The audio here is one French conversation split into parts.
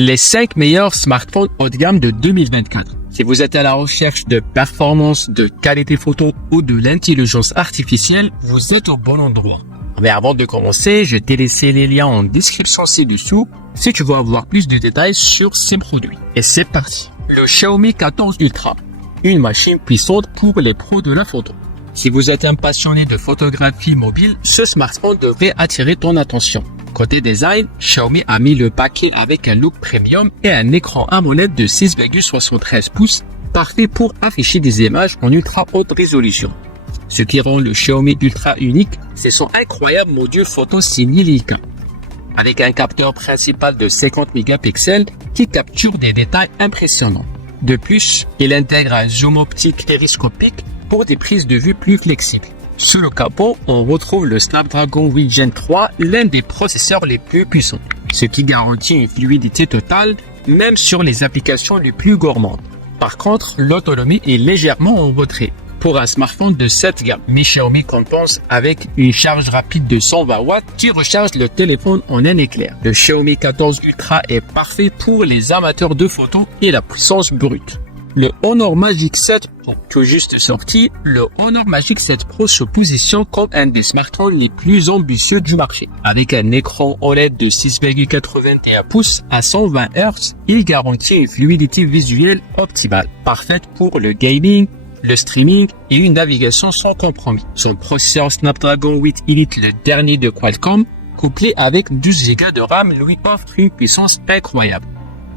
Les 5 meilleurs smartphones haut de gamme de 2024. Si vous êtes à la recherche de performance, de qualité photo ou de l'intelligence artificielle, vous êtes au bon endroit. Mais avant de commencer, je t'ai laissé les liens en description ci-dessous si tu veux avoir plus de détails sur ces produits. Et c'est parti. Le Xiaomi 14 Ultra, une machine puissante pour les pros de la photo. Si vous êtes un passionné de photographie mobile, ce smartphone devrait attirer ton attention. Côté design, Xiaomi a mis le paquet avec un look premium et un écran AMOLED de 6,73 pouces, parfait pour afficher des images en ultra haute résolution. Ce qui rend le Xiaomi Ultra unique, c'est son incroyable module photo signé Leica, avec un capteur principal de 50 mégapixels qui capture des détails impressionnants. De plus, il intègre un zoom optique périscopique pour des prises de vue plus flexibles. Sous le capot, on retrouve le Snapdragon 8 Gen 3, l'un des processeurs les plus puissants, ce qui garantit une fluidité totale, même sur les applications les plus gourmandes. Par contre, l'autonomie est légèrement en retrait pour un smartphone de cette gamme. Mais Xiaomi compense avec une charge rapide de 120 watts qui recharge le téléphone en un éclair. Le Xiaomi 14 Ultra est parfait pour les amateurs de photos et la puissance brute. Le Honor Magic 7 Pro, tout juste sorti, le Honor Magic 7 Pro se positionne comme un des smartphones les plus ambitieux du marché. Avec un écran OLED de 6,81 pouces à 120 Hz, il garantit une fluidité visuelle optimale, parfaite pour le gaming, le streaming et une navigation sans compromis. Son processeur Snapdragon 8 Elite, le dernier de Qualcomm, couplé avec 12 Go de RAM, lui offre une puissance incroyable,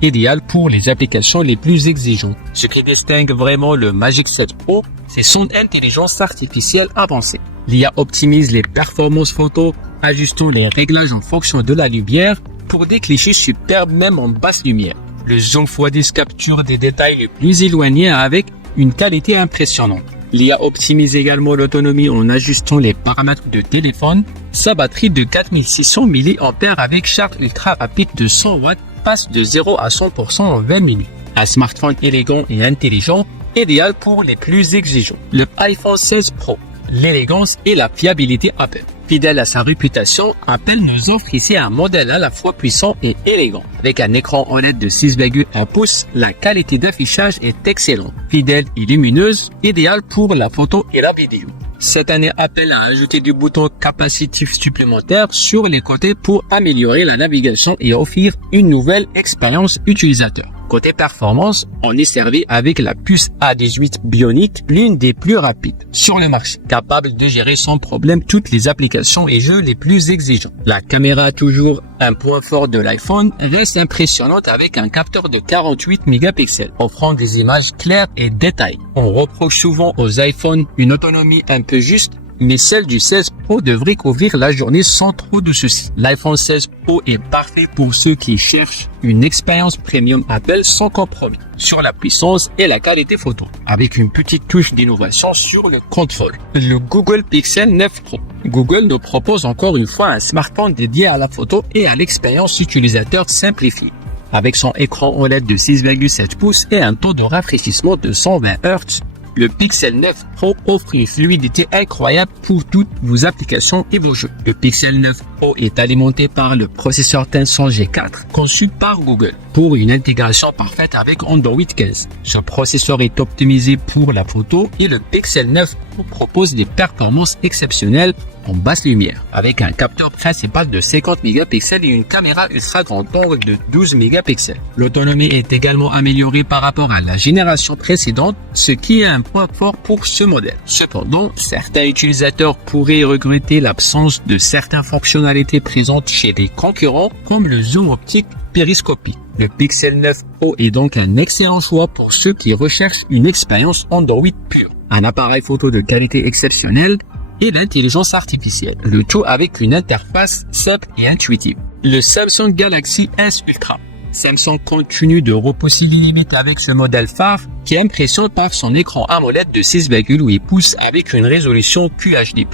idéal pour les applications les plus exigeantes. Ce qui distingue vraiment le Magic 7 Pro, c'est son intelligence artificielle avancée. L'IA optimise les performances photo, ajustant les réglages en fonction de la lumière pour des clichés superbes même en basse lumière. Le zoom x10 capture des détails les plus éloignés avec une qualité impressionnante. L'IA optimise également l'autonomie en ajustant les paramètres de téléphone. Sa batterie de 4600 mAh avec charge ultra rapide de 100 watts passe de 0 à 100% en 20 minutes. Un smartphone élégant et intelligent, idéal pour les plus exigeants. Le iPhone 16 Pro, l'élégance et la fiabilité Apple. Fidèle à sa réputation, Apple nous offre ici un modèle à la fois puissant et élégant. Avec un écran OLED de 6,1 pouces, la qualité d'affichage est excellente, fidèle et lumineuse, idéale pour la photo et la vidéo. Cette année, Apple a ajouté du bouton capacitif supplémentaire sur les côtés pour améliorer la navigation et offrir une nouvelle expérience utilisateur. Côté performance, on est servi avec la puce A18 Bionic, l'une des plus rapides sur le marché, capable de gérer sans problème toutes les applications et jeux les plus exigeants. La caméra, toujours un point fort de l'iPhone, reste impressionnante avec un capteur de 48 mégapixels, offrant des images claires et détaillées. On reproche souvent aux iPhones une autonomie un peu juste, mais celle du 16 Pro devrait couvrir la journée sans trop de soucis. L'iPhone 16 Pro est parfait pour ceux qui cherchent une expérience premium Apple sans compromis sur la puissance et la qualité photo, avec une petite touche d'innovation sur le contrôle. Le Google Pixel 9 Pro. Google nous propose encore une fois un smartphone dédié à la photo et à l'expérience utilisateur simplifiée. Avec son écran OLED de 6,7 pouces et un taux de rafraîchissement de 120 Hz, le Pixel 9 Pro offre une fluidité incroyable pour toutes vos applications et vos jeux. Le Pixel 9 Pro est alimenté par le processeur Tensor G4 conçu par Google pour une intégration parfaite avec Android 15. Ce processeur est optimisé pour la photo et le Pixel 9 Pro propose des performances exceptionnelles en basse lumière, avec un capteur principal de 50 mégapixels et une caméra ultra grand angle de 12 mégapixels. L'autonomie est également améliorée par rapport à la génération précédente, ce qui est un point fort pour ce modèle. Cependant, certains utilisateurs pourraient regretter l'absence de certaines fonctionnalités présentes chez les concurrents, comme le zoom optique périscopique. Le Pixel 9 Pro est donc un excellent choix pour ceux qui recherchent une expérience Android pure, un appareil photo de qualité exceptionnelle et l'intelligence artificielle, le tout avec une interface simple et intuitive. Le Samsung Galaxy S Ultra. Samsung continue de repousser les limites avec ce modèle phare qui impressionne par son écran AMOLED de 6,8 pouces avec une résolution QHD+,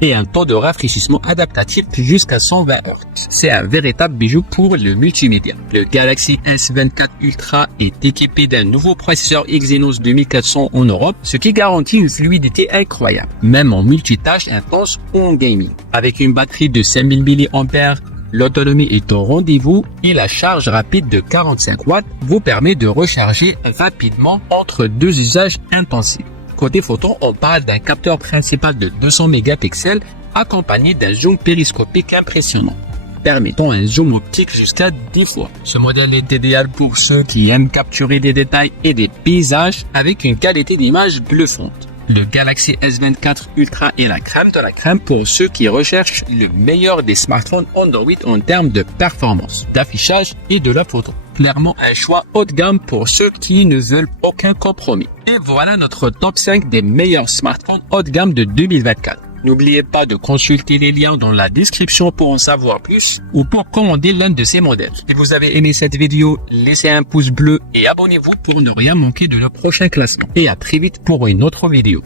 et un taux de rafraîchissement adaptatif jusqu'à 120 Hz. C'est un véritable bijou pour le multimédia. Le Galaxy S24 Ultra est équipé d'un nouveau processeur Exynos 2400 en Europe, ce qui garantit une fluidité incroyable, même en multitâche intense ou en gaming. Avec une batterie de 5000 mAh L'autonomie est au rendez-vous et la charge rapide de 45 watts vous permet de recharger rapidement entre deux usages intensifs. Côté photo, on parle d'un capteur principal de 200 mégapixels accompagné d'un zoom périscopique impressionnant, permettant un zoom optique jusqu'à 10 fois. Ce modèle est idéal pour ceux qui aiment capturer des détails et des paysages avec une qualité d'image bluffante. Le Galaxy S24 Ultra est la crème de la crème pour ceux qui recherchent le meilleur des smartphones Android en termes de performance, d'affichage et de la photo. Clairement un choix haut de gamme pour ceux qui ne veulent aucun compromis. Et voilà notre top 5 des meilleurs smartphones haut de gamme de 2024. N'oubliez pas de consulter les liens dans la description pour en savoir plus ou pour commander l'un de ces modèles. Si vous avez aimé cette vidéo, laissez un pouce bleu et abonnez-vous pour ne rien manquer de nos prochains classements. Et à très vite pour une autre vidéo.